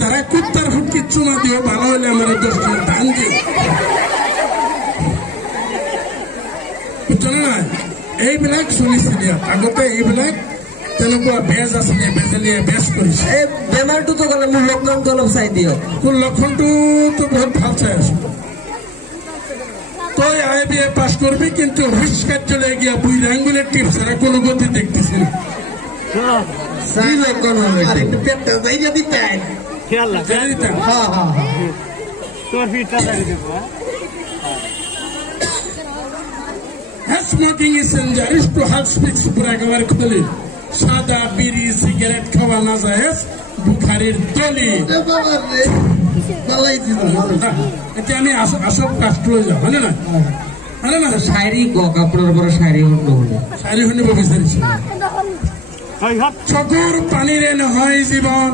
যারা কুত্তার ফুটকি চুমা দিও ভালো হলে আমার 10 কিলো ধান দিও বুঝছো না এইবিলাক চলিছিল আগতে এইবিলাক তেনেকুৱা বেজ আছিলে বেজেলিয়ে বেজ কৰিছে এই বেমাৰটো তো গলে মোৰ লক্ষণটো অলপ চাই দিয়ক তোৰ লক্ষণটো তো বহুত ভাল চাই আছো তই IBA পাস করবি কিন্তু অফিস কার্যালয়ে গিয়া বুঝে আঙ্গুলের টিপস এরা কোনো গতি দেখতেছি না সেই লক্ষণ হবে একটু পেটটা যাই যদি তাই খেয়াল যাই দিতাম হ্যাঁ হ্যাঁ তোর ফিটটা লাগিয়ে দেবো smoking is injurious to heart speaks পুরো একেবারে খুলে সাদা বিড়ি সিগারেট খাওয়া না যায় বুখারির তলি এতে আমি আসব কাষ্ট লই যাও হয় না হয় না শায়রি কক আপনার বড় শায়রি হল শায়রি শুনিব বিচাৰিছো চকুৰ পানীৰে নহয় জীৱন